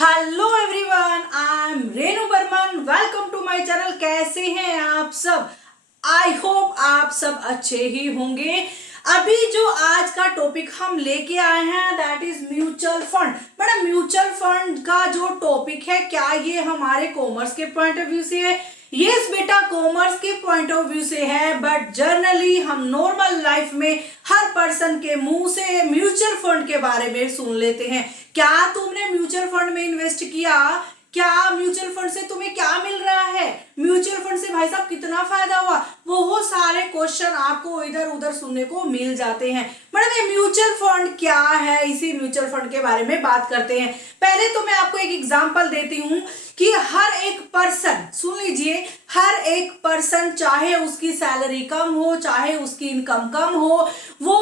Hello everyone, I am Renu Barman. Welcome to my channel. कैसे हैं आप सब? आई होप आप सब अच्छे ही होंगे। अभी जो आज का टॉपिक हम लेके आए हैं that is mutual fund. Madam, mutual fund का जो टॉपिक है, क्या ये हमारे कॉमर्स के पॉइंट ऑफ व्यू से है? यस बेटा, कॉमर्स के पॉइंट ऑफ व्यू से है, बट जनरली हम नॉर्मल लाइफ में हर पर्सन के मुंह से म्यूचुअल फंड के बारे में सुन लेते हैं। क्या तुमने म्यूचुअल फंड में इन्वेस्ट किया? क्या म्यूचुअल फंड से तुम्हें क्या मिल रहा है? म्यूचुअल फंड से भाई साहब कितना फायदा हुआ? बहुत सारे क्वेश्चन आपको इधर उधर सुनने को मिल जाते हैं। मैडम, ये म्यूचुअल फंड क्या है, इसी म्यूचुअल फंड के बारे में बात करते हैं। पहले तो मैं आपको एक एग्जांपल देती हूँ कि हर एक पर्सन, सुन लीजिए, हर एक पर्सन, चाहे उसकी सैलरी कम हो, चाहे उसकी इनकम कम हो, वो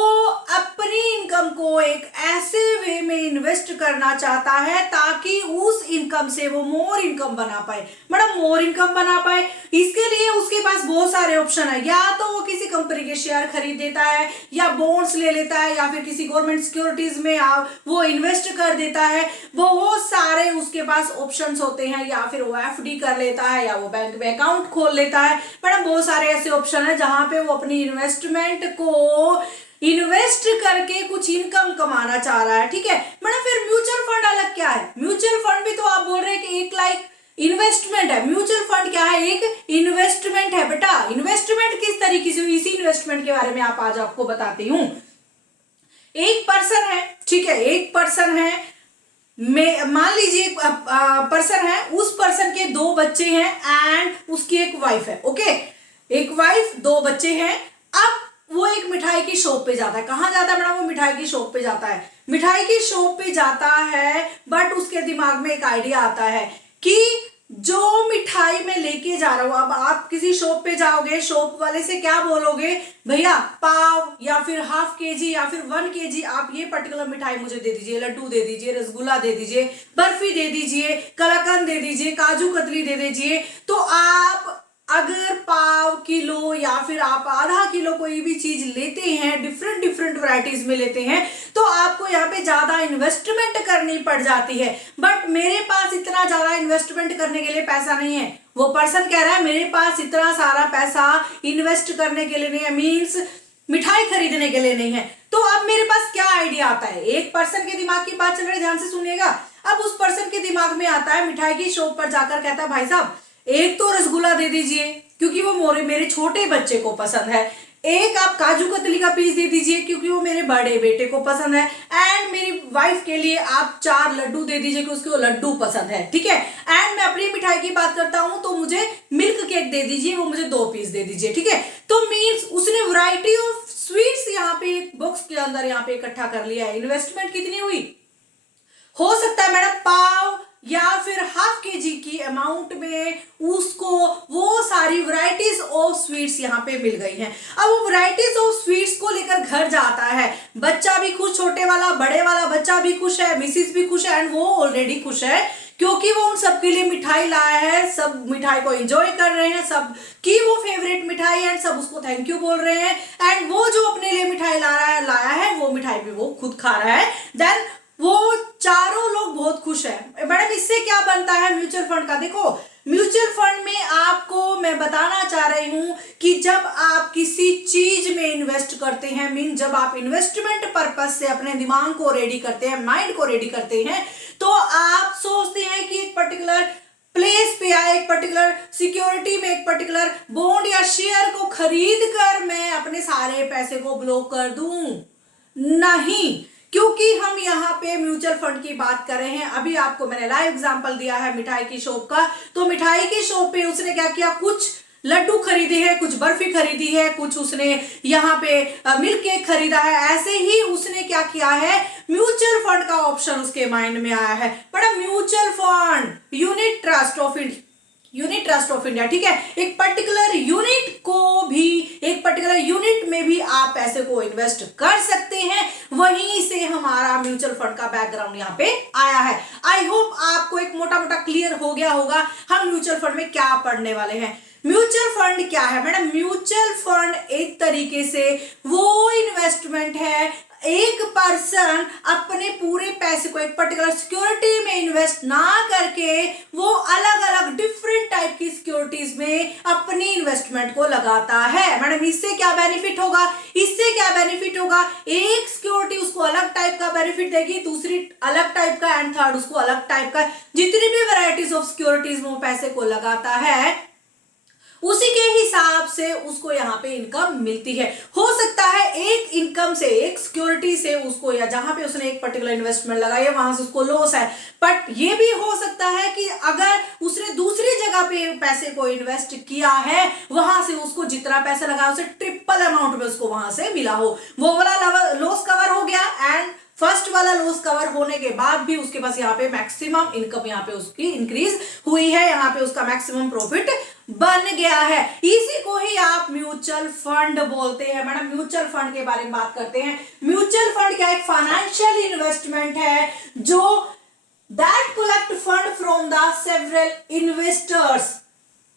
अपनी इनकम को एक ऐसे वे में इन्वेस्ट करना चाहता है ताकि उस इनकम से वो मोर इनकम बना पाए। मैडम, मोर इनकम बना पाए, इसके लिए उसके पास बहुत सारे ऑप्शन है। या तो वो किसी कंपनी के शेयर खरीद देता है, या बॉन्ड्स ले लेता है, या फिर किसी गवर्नमेंट सिक्योरिटीज में वो इन्वेस्ट कर देता है। बहुत सारे उसके पास ऑप्शंस होते हैं। या फिर वो एफडी कर लेता है, या वो बैंक में अकाउंट खोल लेता है। मैडम, बहुत सारे ऐसे ऑप्शन है जहां पे वो अपनी इन्वेस्टमेंट को इन्वेस्ट करके कुछ इनकम कमाना चाह रहा है। ठीक है मैडम, फिर म्यूचुअल फंड अलग क्या है? म्यूचुअल फंड भी तो आप बोल रहे हैं कि एक लाइक इन्वेस्टमेंट है। म्यूचुअल फंड क्या है? एक इन्वेस्टमेंट है बेटा। इन्वेस्टमेंट किस तरीके से? इसी इन्वेस्टमेंट के बारे में आज आपको बताती हूँ। एक पर्सन है, ठीक है, एक पर्सन है, मान लीजिए पर्सन है, उस पर्सन के दो बच्चे हैं एंड उसकी एक वाइफ है। ओके, एक वाइफ, दो बच्चे हैं। अब वो एक मिठाई की शॉप पे जाता है। कहाँ जाता है मैडम? वो मिठाई की शॉप पे जाता है। मिठाई की शॉप पे जाता है, बट उसके दिमाग में एक आइडिया आता है कि जो मिठाई मैं लेके जा रहा हूं, अब आप किसी शॉप पे जाओगे, शॉप वाले से क्या बोलोगे? भैया पाव या फिर हाफ केजी या फिर 1 केजी आप ये पर्टिकुलर मिठाई मुझे दे दीजिए, लड्डू दे दीजिए, रसगुल्ला दे दीजिए, बर्फी दे दीजिए, कलाकंद दे दीजिए, काजू कतली दे दीजिए। तो आप अगर पाव किलो या फिर आप आधा किलो कोई भी चीज लेते हैं, डिफरेंट डिफरेंट वैरायटीज में लेते हैं, तो आपको यहाँ पे ज्यादा इन्वेस्टमेंट करनी पड़ जाती है। बट मेरे पास इतना ज्यादा इन्वेस्टमेंट करने के लिए पैसा नहीं है। वो पर्सन कह रहा है मेरे पास इतना सारा पैसा इन्वेस्ट करने के लिए नहीं है, मीन्स मिठाई खरीदने के लिए नहीं है। तो अब मेरे पास क्या आइडिया आता है? एक पर्सन के दिमाग की बात चल रही है, ध्यान से सुनिएगा। अब उस पर्सन के दिमाग में आता है, मिठाई की शॉप पर जाकर कहता है भाई साहब एक तो रसगुल्ला दे दीजिए क्योंकि वो मेरे छोटे बच्चे को पसंद है, एक आप काजू कतली का पीस दे दीजिए क्योंकि वो मेरे बड़े बेटे को पसंद है, एंड मेरी वाइफ के लिए आप 4 लड्डू दे दीजिए क्योंकि उसको लड्डू पसंद है। ठीक है, एंड मैं अपनी मिठाई की बात करता हूं तो मुझे मिल्क केक दे दीजिए, वो मुझे 2 पीस दे दीजिए। ठीक है, तो मीन्स उसने वैरायटी ऑफ स्वीट्स यहाँ पे बॉक्स के अंदर यहाँ पे इकट्ठा कर लिया है। इन्वेस्टमेंट कितनी हुई? हो सकता है मैडम पाव या फिर हाफ केजी की अमाउंट में उसको वो सारी वैरायटीज ऑफ स्वीट्स यहाँ पे मिल गई हैं। अब वो वैरायटीज ऑफ स्वीट्स को लेकर घर जाता है, बच्चा भी खुश, छोटे वाला, बड़े वाला बच्चा भी खुश है, मिसिस भी खुश है, एंड वो ऑलरेडी खुश है क्योंकि वो उन सबके लिए मिठाई लाया है। सब मिठाई को एंजॉय कर रहे हैं, सब की वो फेवरेट मिठाई, एंड सब उसको थैंक यू बोल रहे हैं। एंड वो जो अपने लिए मिठाई लाया है वो मिठाई भी वो खुद खा रहा है। देन वो चारों लोग बहुत खुश है। मैडम, इससे क्या बनता है म्यूचुअल फंड का? देखो, म्यूचुअल फंड में आपको मैं बताना चाह रही हूं कि जब आप किसी चीज में इन्वेस्ट करते हैं, मीन जब आप इन्वेस्टमेंट पर्पस से अपने दिमाग को रेडी करते हैं, माइंड को रेडी करते हैं, तो आप सोचते हैं कि एक पर्टिकुलर प्लेस पे या एक पर्टिकुलर सिक्योरिटी में, एक पर्टिकुलर बॉन्ड या शेयर को खरीद कर मैं अपने सारे पैसे को ब्लॉक कर दूं। नहीं, क्योंकि हम यहाँ पे म्यूचुअल फंड की बात कर रहे हैं। अभी आपको मैंने लाइव एग्जांपल दिया है मिठाई की शॉप का। तो मिठाई की शॉप पे उसने क्या किया? कुछ लड्डू खरीदे हैं, कुछ बर्फी खरीदी है, कुछ उसने यहाँ पे मिल्क केक खरीदा है। ऐसे ही उसने क्या किया है? म्यूचुअल फंड का ऑप्शन उसके माइंड में आया है। बड़ा mutual fund unit trust of India, ठीक है, एक पर्टिकुलर यूनिट को भी, एक पर्टिकुलर यूनिट में भी आप पैसे को इन्वेस्ट कर सकते हैं। वहीं से हमारा म्यूचुअल फंड का बैकग्राउंड यहाँ पे आया है। आई होप आपको एक मोटा मोटा क्लियर हो गया होगा हम म्यूचुअल फंड में क्या पढ़ने वाले हैं। म्यूचुअल फंड क्या है मैडम? म्यूचुअल फंड एक तरीके से वो इन्वेस्टमेंट है एक पर्सन अपने पूरे पैसे को एक पर्टिकुलर सिक्योरिटी में इन्वेस्ट ना करके वो अलग अलग डिफरेंट टाइप की सिक्योरिटीज में अपनी इन्वेस्टमेंट को लगाता है। मैडम इससे क्या बेनिफिट होगा? इससे क्या बेनिफिट होगा? एक सिक्योरिटी उसको अलग टाइप का बेनिफिट देगी, दूसरी अलग टाइप का, एंड थर्ड उसको अलग टाइप का। जितनी भी वैरायटीज ऑफ सिक्योरिटीज में वो पैसे को लगाता है उसी के हिसाब से उसको यहाँ पे इनकम मिलती है। हो सकता है एक इनकम से, एक सिक्योरिटी से उसको, या जहां पे उसने एक पर्टिकुलर इन्वेस्टमेंट लगाई है वहां से उसको लॉस है, बट ये भी हो सकता है कि अगर उसने दूसरी जगह पे पैसे को इन्वेस्ट किया है वहां से उसको जितना पैसा लगा उसे ट्रिपल अमाउंट में उसको वहां से मिला हो। वो वाला लॉस कवर हो गया, एंड फर्स्ट वाला लॉस कवर होने के बाद भी उसके पास यहाँ पे मैक्सिमम इनकम यहाँ पे उसकी इंक्रीज हुई है, यहाँ पे उसका मैक्सिमम प्रॉफिट बन गया है। इसी को ही आप म्यूचुअल फंड बोलते हैं। मैडम म्यूचुअल फंड के बारे में बात करते हैं। म्यूचुअल फंड क्या एक फाइनेंशियल इन्वेस्टमेंट है जो that collect fund from the several investors.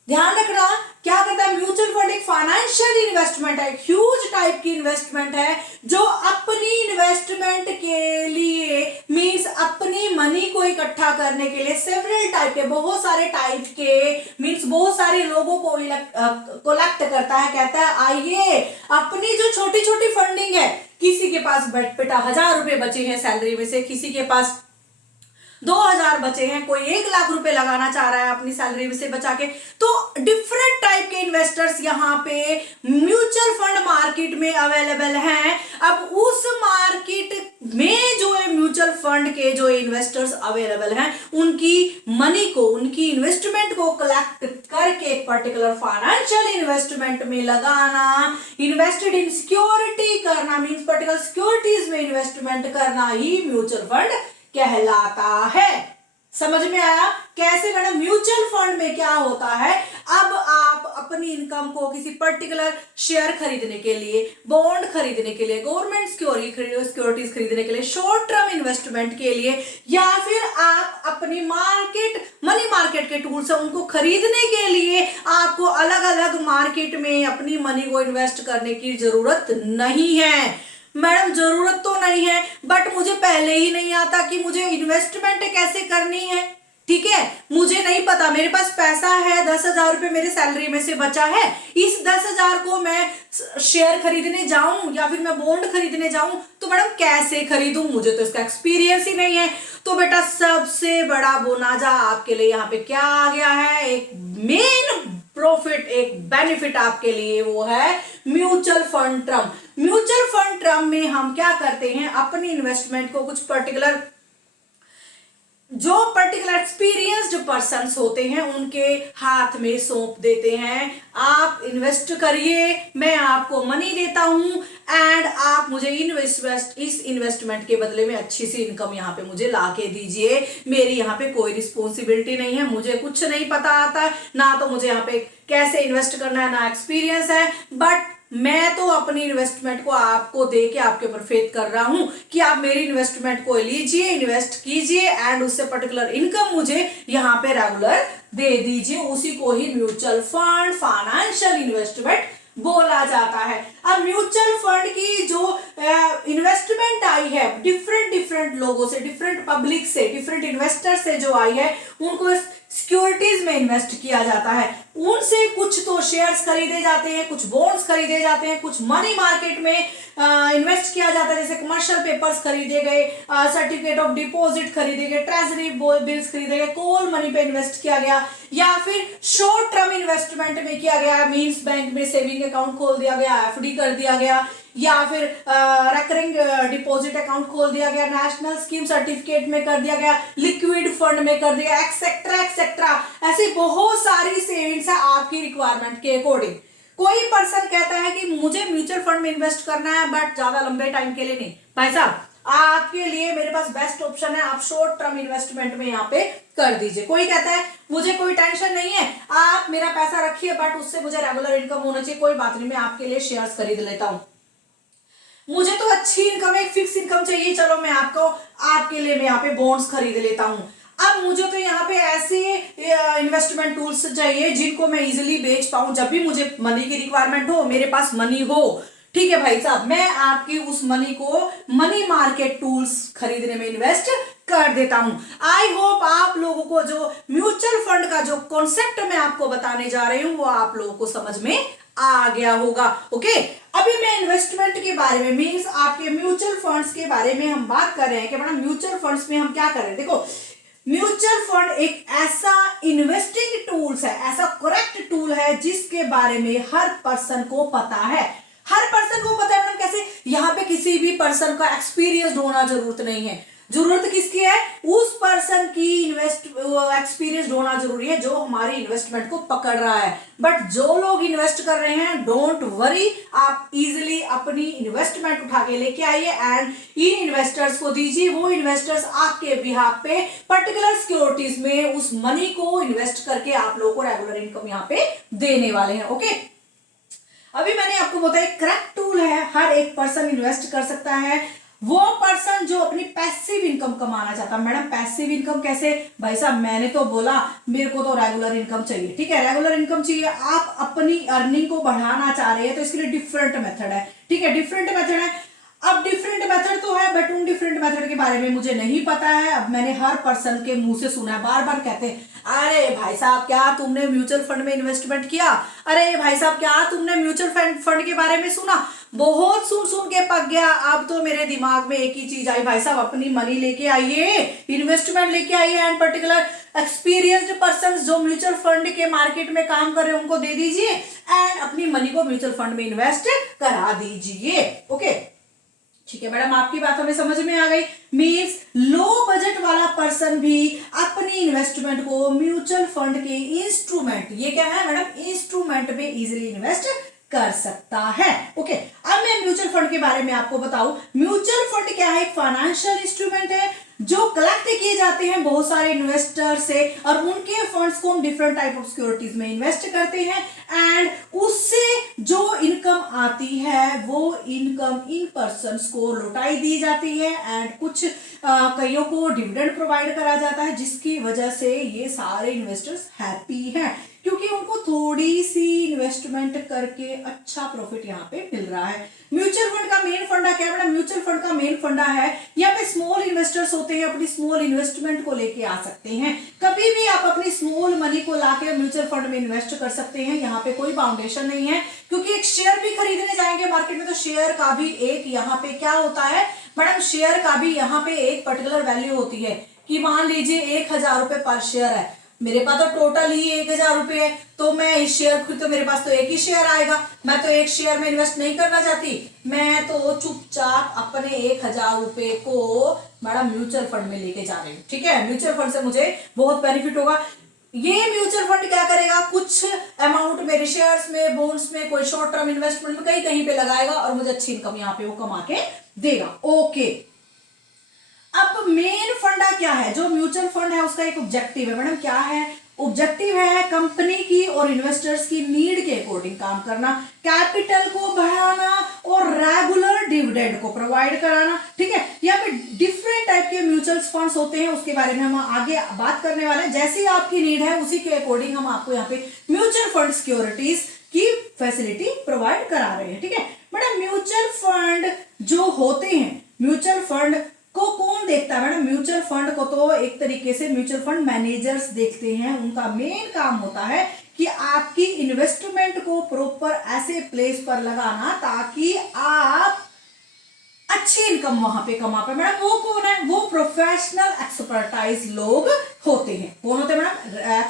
ध्यान रखना, क्या करता है म्यूचुअल फंड? एक फाइनेंशियल इन्वेस्टमेंट है, एक ह्यूज टाइप की इन्वेस्टमेंट है जो अपनी इन्वेस्टमेंट के लिए मींस अपनी मनी को इकट्ठा करने के लिए सेवरल टाइप के, बहुत सारे टाइप के मींस बहुत सारे लोगों को कलेक्ट करता है। कहता है आइए अपनी जो छोटी छोटी फंडिंग है, किसी के पास बेटा 1000 रुपए बचे हैं सैलरी में से, किसी के पास 2000 बचे हैं, कोई 1 लाख रुपए लगाना चाह रहा है अपनी सैलरी में से बचा के, तो डिफरेंट टाइप के इन्वेस्टर्स यहाँ पे म्यूचुअल फंड मार्केट में अवेलेबल हैं। अब उस मार्केट में जो है म्यूचुअल फंड के जो इन्वेस्टर्स अवेलेबल हैं उनकी मनी को, उनकी इन्वेस्टमेंट को कलेक्ट करके पर्टिकुलर फाइनेंशियल इन्वेस्टमेंट में लगाना, इन्वेस्टेड इन सिक्योरिटी करना मींस पर्टिकुलर सिक्योरिटीज में इन्वेस्टमेंट करना ही म्यूचुअल फंड कहलाता है। समझ में आया कैसे? मैडम म्यूचुअल फंड में क्या होता है, अब आप अपनी इनकम को किसी पर्टिकुलर शेयर खरीदने के लिए, बॉन्ड खरीदने के लिए, गवर्नमेंट सिक्योरिटीज खरीदने के लिए, शॉर्ट टर्म इन्वेस्टमेंट के लिए, या फिर आप अपनी मनी मार्केट के टूल्स है उनको खरीदने के लिए आपको अलग अलग मार्केट में अपनी मनी को इन्वेस्ट करने की जरूरत नहीं है। मैडम जरूरत तो नहीं है, बट मुझे पहले ही नहीं आता कि मुझे इन्वेस्टमेंट कैसे करनी है। ठीक है, मुझे नहीं पता, मेरे पास पैसा है 10,000 रुपए मेरे सैलरी में से बचा है, इस 10,000 को मैं शेयर खरीदने जाऊं या फिर मैं बॉन्ड खरीदने जाऊं तो मैडम कैसे खरीदूं? मुझे तो इसका एक्सपीरियंस ही नहीं है। तो बेटा सबसे बड़ा बोनाजा आपके लिए यहाँ पे क्या आ गया है, एक मेन प्रॉफिट, एक बेनिफिट आपके लिए, वो है mutual fund term. Mutual fund term में हम क्या करते हैं, अपनी इन्वेस्टमेंट को कुछ पर्टिकुलर एक्सपीरियंस्ड पर्सन्स होते हैं उनके हाथ में सौंप देते हैं। आप इन्वेस्ट करिए, मैं आपको मनी देता हूं एंड आप मुझे इस इन्वेस्टमेंट के बदले में अच्छी सी इनकम यहाँ पे मुझे ला के दीजिए। मेरी यहाँ पे कोई रिस्पॉन्सिबिलिटी नहीं है, मुझे कुछ नहीं पता आता ना, तो मुझे यहाँ पे कैसे इन्वेस्ट करना है ना एक्सपीरियंस है, बट मैं तो अपनी इन्वेस्टमेंट को आपको दे के आपके ऊपर फेथ कर रहा हूं कि आप मेरी इन्वेस्टमेंट को लीजिए, इन्वेस्ट कीजिए एंड उससे पर्टिकुलर इनकम मुझे यहाँ पे रेगुलर दे दीजिए। उसी को ही म्यूचुअल फंड, फाइनेंशियल इन्वेस्टमेंट बोला जाता है। अब म्यूचुअल फंड की जो इन्वेस्टमेंट आई है डिफरेंट लोगों से, डिफरेंट पब्लिक से, डिफरेंट इन्वेस्टर से जो आई है, उनको सिक्योरिटीज में इन्वेस्ट किया जाता है। उनसे कुछ तो शेयर्स खरीदे जाते हैं, कुछ बॉन्ड्स खरीदे जाते हैं, कुछ मनी मार्केट में इन्वेस्ट किया जाता है, जैसे कमर्शियल पेपर्स खरीदे गए, सर्टिफिकेट ऑफ डिपॉजिट खरीदे गए, ट्रेजरी बिल्स खरीदे गए, कॉल मनी पे इन्वेस्ट किया गया, या फिर शॉर्ट टर्म इन्वेस्टमेंट में किया गया, मींस बैंक में सेविंग अकाउंट खोल दिया गया, एफडी कर दिया गया, या फिर रेकरिंग डिपॉजिट अकाउंट खोल दिया गया, नेशनल स्कीम सर्टिफिकेट में कर दिया गया, लिक्विड फंड में कर दिया, एक्सेट्रा एक्सेट्रा। ऐसी बहुत सारी सेविंग्स है आपकी रिक्वायरमेंट के अकॉर्डिंग। कोई पर्सन कहता है कि मुझे म्यूचुअल फंड में इन्वेस्ट करना है बट ज्यादा लंबे टाइम के लिए नहीं, भाई साहब आपके लिए मेरे पास बेस्ट ऑप्शन है, आप शॉर्ट टर्म इन्वेस्टमेंट में यहाँ पे कर दीजिए। कोई कहता है मुझे कोई टेंशन नहीं है, आप मेरा पैसा रखिए बट उससे मुझे रेगुलर इनकम होना चाहिए, कोई बात नहीं, मैं आपके लिए शेयर्स खरीद लेता हूँ, मुझे तो अच्छी इनकम है, फिक्स इनकम चाहिए, चलो मैं आपके लिए मैं यहाँ पे बॉन्ड्स खरीद लेता हूँ। अब मुझे तो यहाँ पे ऐसे इन्वेस्टमेंट टूल्स चाहिए जिनको मैं इजीली बेच पाऊं, जब भी मुझे मनी की रिक्वायरमेंट हो, मेरे पास मनी हो। ठीक है भाई साहब, मैं आपकी उस मनी को मनी मार्केट टूल्स खरीदने में इन्वेस्ट कर देता हूं। आई होप आप लोगों को जो म्यूचुअल फंड का जो कॉन्सेप्ट मैं आपको बताने जा रही हूं वो आप लोगों को समझ में आ गया होगा। ओके, अभी मैं इन्वेस्टमेंट के बारे में, मींस आपके म्यूचुअल फंड्स के बारे में हम बात कर रहे हैं कि मैडम म्यूचुअल फंड्स में हम क्या कर रहे हैं। देखो, म्यूचुअल फंड एक ऐसा इन्वेस्टिंग टूल्स है, ऐसा करेक्ट टूल है जिसके बारे में हर पर्सन को पता है। हर पर्सन को पता है मैडम कैसे, यहाँ पे किसी भी पर्सन का एक्सपीरियंस होना जरूरत नहीं है। जरूरत किसकी है, उस पर्सन की एक्सपीरियंस होना जरूरी है जो हमारी इन्वेस्टमेंट को पकड़ रहा है। बट जो लोग इन्वेस्ट कर रहे हैं, डोंट वरी, आप इजीली अपनी इन्वेस्टमेंट उठा के लेके आइए एंड इन इन्वेस्टर्स को दीजिए। वो इन्वेस्टर्स आपके बिहाफ पे पर्टिकुलर सिक्योरिटीज में उस मनी को इन्वेस्ट करके आप लोगों को रेगुलर इनकम यहाँ पे देने वाले हैं। ओके, अभी मैंने आपको बताया करेक्ट टूल है, हर एक पर्सन इन्वेस्ट कर सकता है। वो पर्सन जो अपनी पैसिव इनकम कमाना चाहता है। मैडम पैसिव इनकम कैसे, भाई साहब मैंने तो बोला मेरे को तो रेगुलर इनकम चाहिए। ठीक है, रेगुलर इनकम चाहिए, आप अपनी अर्निंग को बढ़ाना चाह रहे हैं तो इसके लिए डिफरेंट मेथड है। ठीक है, डिफरेंट मेथड है। अब डिफरेंट मेथड तो है बट उन डिफरेंट मेथड के बारे में मुझे नहीं पता है। अब मैंने हर पर्सन के मुंह से सुना है, बार बार कहते हैं अरे भाई साहब क्या तुमने म्यूचुअल फंड में इन्वेस्टमेंट किया, अरे भाई साहब क्या तुमने म्यूचुअल फंड के बारे में सुना। बहुत सुन के पक गया। अब तो मेरे दिमाग में एक ही चीज आई, भाई साहब अपनी मनी लेके आइए, इन्वेस्टमेंट लेके आइए एंड पर्टिकुलर एक्सपीरियंस्ड पर्सन जो म्यूचुअल फंड के मार्केट में काम कर रहे हैं उनको दे दीजिए एंड अपनी मनी को म्यूचुअल फंड में इन्वेस्ट करा दीजिए। ओके, ठीक है मैडम, आपकी बात हमें समझ में आ गई। मींस लो बजट वाला पर्सन भी अपनी इन्वेस्टमेंट को म्यूचुअल फंड के इंस्ट्रूमेंट, ये क्या है मैडम, इंस्ट्रूमेंट में इजीली इन्वेस्ट कर सकता है। ओके, अब मैं म्यूचुअल फंड के बारे में आपको बताऊं। म्यूचुअल फंड क्या है, एक फाइनेंशियल इंस्ट्रूमेंट है जो कलेक्ट किए जाते हैं बहुत सारे इन्वेस्टर से और उनके फंड्स को हम डिफरेंट टाइप ऑफ सिक्योरिटीज में इन्वेस्ट करते हैं एंड उससे जो इनकम आती है वो इनकम इन पर्सन्स को लौटाई दी जाती है एंड कुछ कईयों को डिविडेंड प्रोवाइड करा जाता है जिसकी वजह से ये सारे इन्वेस्टर्स हैप्पी हैं क्योंकि उनको थोड़ी सी इन्वेस्टमेंट करके अच्छा प्रॉफिट यहाँ पे मिल रहा है। म्यूचुअल फंड का मेन फंडा क्या है मैडम, म्यूचुअल फंड का मेन फंडा है यहाँ पे स्मॉल इन्वेस्टर्स होते हैं अपनी स्मॉल इन्वेस्टमेंट को लेके आ सकते हैं। कभी भी आप अपनी स्मॉल मनी को लाके म्यूचुअल फंड में इन्वेस्ट कर सकते हैं, यहाँ पे कोई बाउंडेशन नहीं है क्योंकि एक शेयर भी खरीदने जाएंगे मार्केट में तो शेयर का भी एक यहाँ पे क्या होता है मैडम, शेयर का भी यहाँ पे एक पर्टिकुलर वैल्यू होती है कि मान लीजिए 1000 रुपए पर शेयर है, मेरे पास तो टोटल ही 1000 रुपए है तो मैं इस शेयर तो मेरे पास तो एक ही शेयर आएगा, मैं तो एक शेयर में इन्वेस्ट नहीं करना चाहती, मैं तो चुपचाप अपने 1000 रुपए को मैडम म्यूचुअल फंड में लेके जा रही हूँ। ठीक है, म्यूचुअल फंड से मुझे बहुत बेनिफिट होगा। ये म्यूचुअल फंड क्या करेगा, कुछ अमाउंट मेरे शेयर्स में, बॉन्ड्स में, कोई शॉर्ट टर्म इन्वेस्टमेंट में कहीं कहीं पे लगाएगा और मुझे अच्छी इनकम यहाँ पे वो कमा के देगा। ओके, अब मेन फंडा क्या है, जो म्यूचुअल फंड है उसका एक ऑब्जेक्टिव है मैडम, क्या है ऑब्जेक्टिव है, कंपनी की और इन्वेस्टर्स की नीड के अकॉर्डिंग काम करना, कैपिटल को बढ़ाना और रेगुलर डिविडेंड को प्रोवाइड कराना। ठीक है, यहाँ पे डिफरेंट टाइप के म्यूचुअल फंड्स होते हैं, उसके बारे में हम आगे बात करने वाले हैं। जैसी आपकी नीड है उसी के अकॉर्डिंग हम आपको यहाँ पे म्यूचुअल फंड सिक्योरिटीज की फैसिलिटी प्रोवाइड करा रहे हैं। ठीक है मैडम, म्यूचुअल फंड जो होते हैं, म्यूचुअल फंड को कौन देखता है मैडम, म्यूचुअल फंड को तो एक तरीके से म्यूचुअल फंड मैनेजर्स देखते हैं। उनका मेन काम होता है कि आपकी इन्वेस्टमेंट को प्रॉपर ऐसे प्लेस पर लगाना ताकि आप अच्छी इनकम वहां पे कमा पाए। मैडम वो कौन है, वो प्रोफेशनल एक्सपर्टाइज लोग होते हैं। कौन होते हैं मैडम,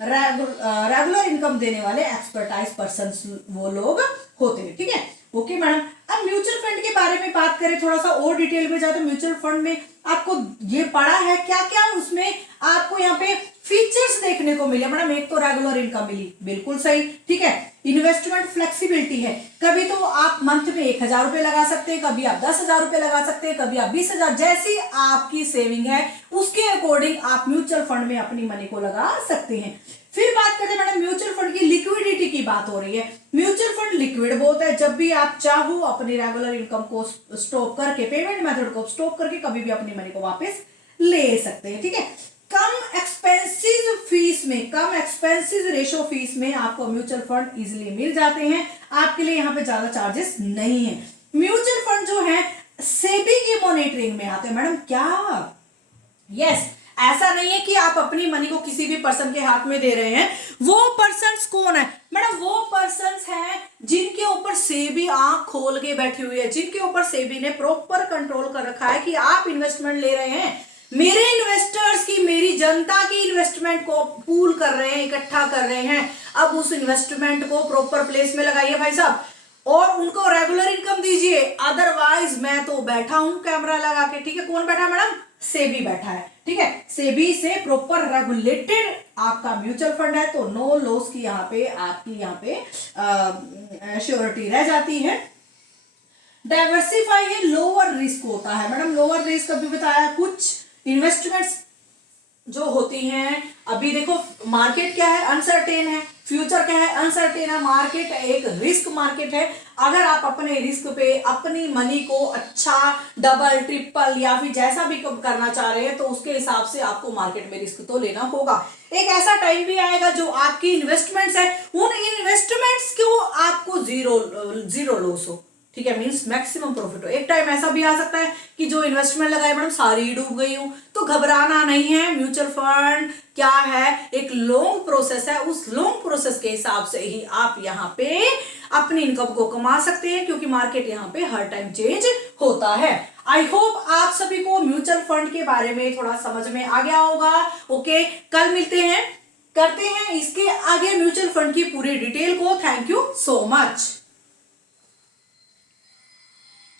रेगुलर इनकम देने वाले एक्सपर्टाइज पर्सन वो लोग होते हैं। ठीक है, ओके मैडम। अब म्यूचुअल फंड के बारे में बात करें थोड़ा सा और डिटेल में जाए तो म्यूचुअल फंड में आपको ये पढ़ा है क्या क्या उसमें आपको यहाँ पे फीचर्स देखने को मिले मैडम। एक तो रेगुलर इनकम मिली, बिल्कुल सही। ठीक है, इन्वेस्टमेंट फ्लेक्सिबिलिटी है, कभी तो आप मंथ में 1000 रुपए लगा सकते हैं, कभी आप 10,000 रुपए लगा सकते हैं, कभी आप 20,000, जैसी आपकी सेविंग है उसके अकॉर्डिंग आप म्यूचुअल फंड में अपनी मनी को लगा सकते हैं। फिर बात करते हैं मैडम म्यूचुअल फंड की लिक्विडिटी की बात हो रही है। म्यूचुअल फंड लिक्विड बहुत है, जब भी आप चाहो अपनी रेगुलर इनकम को स्टॉप करके, पेमेंट मेथड को स्टॉप करके कभी भी अपनी मनी को वापस ले सकते हैं। ठीक है, कम एक्सपेंसिव फीस में, कम एक्सपेंसिव रेशो फीस में आपको म्यूचुअल फंड इजिली मिल जाते हैं। आपके लिए यहाँ पे ज्यादा चार्जेस नहीं है। म्यूचुअल फंड जो है सेबी की मॉनिटरिंग में आते हैं। मैडम क्या? यस, ऐसा नहीं है कि आप अपनी मनी को किसी भी पर्सन के हाथ में दे रहे हैं। वो पर्सन्स कौन है मैडम? वो पर्सन्स हैं जिनके ऊपर सेबी आंख खोल के बैठी हुई है, जिनके ऊपर सेबी ने प्रॉपर कंट्रोल कर रखा है कि आप इन्वेस्टमेंट ले रहे हैं, मेरे इन्वेस्टर्स की, मेरी जनता की इन्वेस्टमेंट को पूल कर रहे हैं, इकट्ठा कर रहे हैं। अब उस इन्वेस्टमेंट को प्रॉपर प्लेस में लगाइए भाई साहब, और उनको रेगुलर इनकम दीजिए। अदरवाइज मैं तो बैठा हूं कैमरा लगा के, ठीक है। कौन बैठा है मैडम? सेबी बैठा है, ठीक है। सेबी से प्रॉपर रेगुलेटेड आपका म्यूचुअल फंड है, तो नो लॉस की यहाँ पे आपकी यहाँ पे श्योरिटी रह जाती है। डाइवर्सिफाई है, लोअर रिस्क होता है। मैडम लोअर रिस्क अभी बताया, कुछ इन्वेस्टमेंट्स जो होती हैं, अभी देखो मार्केट क्या है? अनसर्टेन है। फ्यूचर क्या है? अनसर्टेन है। मार्केट एक रिस्क मार्केट है। अगर आप अपने रिस्क पे अपनी मनी को अच्छा डबल ट्रिपल या फिर जैसा भी करना चाह रहे हैं, तो उसके हिसाब से आपको मार्केट में रिस्क तो लेना होगा। एक ऐसा टाइम भी आएगा जो आपकी इन्वेस्टमेंट्स है, उन इन्वेस्टमेंट्स को आपको जीरो लॉस हो, ठीक है, मींस मैक्सिमम प्रॉफिट हो। एक टाइम ऐसा भी आ सकता है कि जो इन्वेस्टमेंट लगाए मैडम सारी डूब गई हूं, तो घबराना नहीं है। म्यूचुअल फंड क्या है? एक लॉन्ग प्रोसेस है। उस लॉन्ग प्रोसेस के हिसाब से ही आप यहाँ पे अपनी इनकम को कमा सकते हैं, क्योंकि मार्केट यहाँ पे हर टाइम चेंज होता है। आई होप आप सभी को म्यूचुअल फंड के बारे में थोड़ा समझ में आ गया होगा। ओके, कल मिलते हैं, करते हैं इसके आगे म्यूचुअल फंड की पूरी डिटेल को। Thank you so much.